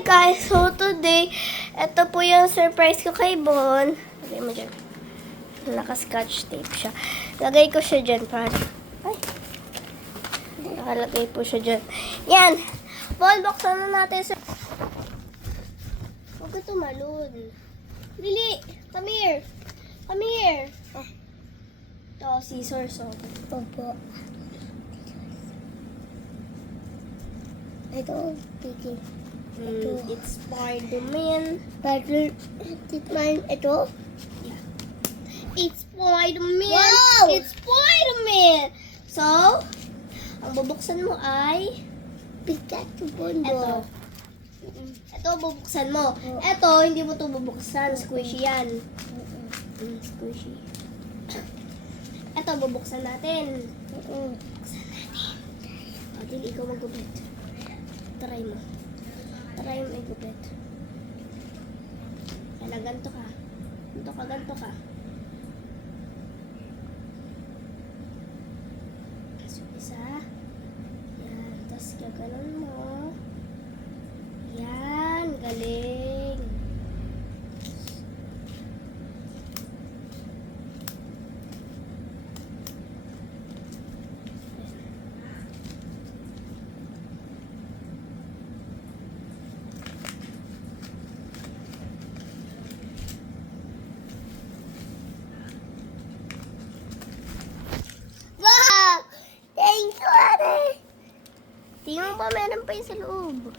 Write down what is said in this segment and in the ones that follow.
guys, so today, ito po yung surprise ko kay Bon. Lagay mo dyan. Naka-scotch tape siya. Lagay ko siya dyan para... Ay! Nakalagay po siya dyan. Yan! Bon, buksan na natin. Huwag ka tumalon. Lili! Come here! Come here! Oh. Ito, scissors. Opo. Ito, piki. It's Spider-Man. Spider-Man, ito? Yeah. It's Spider-Man! Wow! It's Spider-Man! So, ang bubuksan mo ay... Pikachu Ito. Bondo. Ito, bubuksan mo. Ito, hindi mo ito bubuksan. Squishy yan. Squishy. Ito, bubuksan natin. Bubuksan natin. O, dili ikaw magupit. Try mo. Try mo igupit. Kaya ganito ka. Ganito ka. So, isa. Yan. Tapos gaganon mo. Yan. Galing. Wow! Thank you, Ate. Tingnan mo pa, meron pa yung sa loob.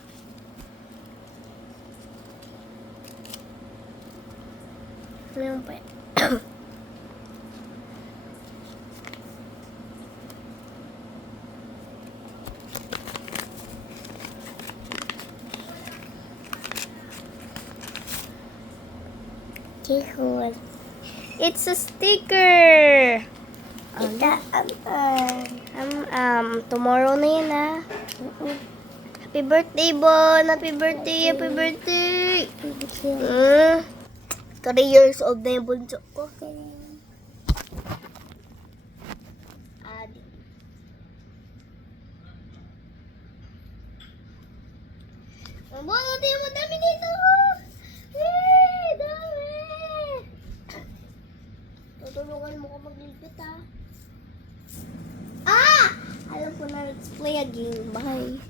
Meron pa yan. Kikul. It's a sticker! Ita, Tomorrow na yan, ha? Happy birthday, Bon! Happy birthday! Happy birthday! 3 years old na yung bunso ko. Adi. Bon, tingnan mo dami dito!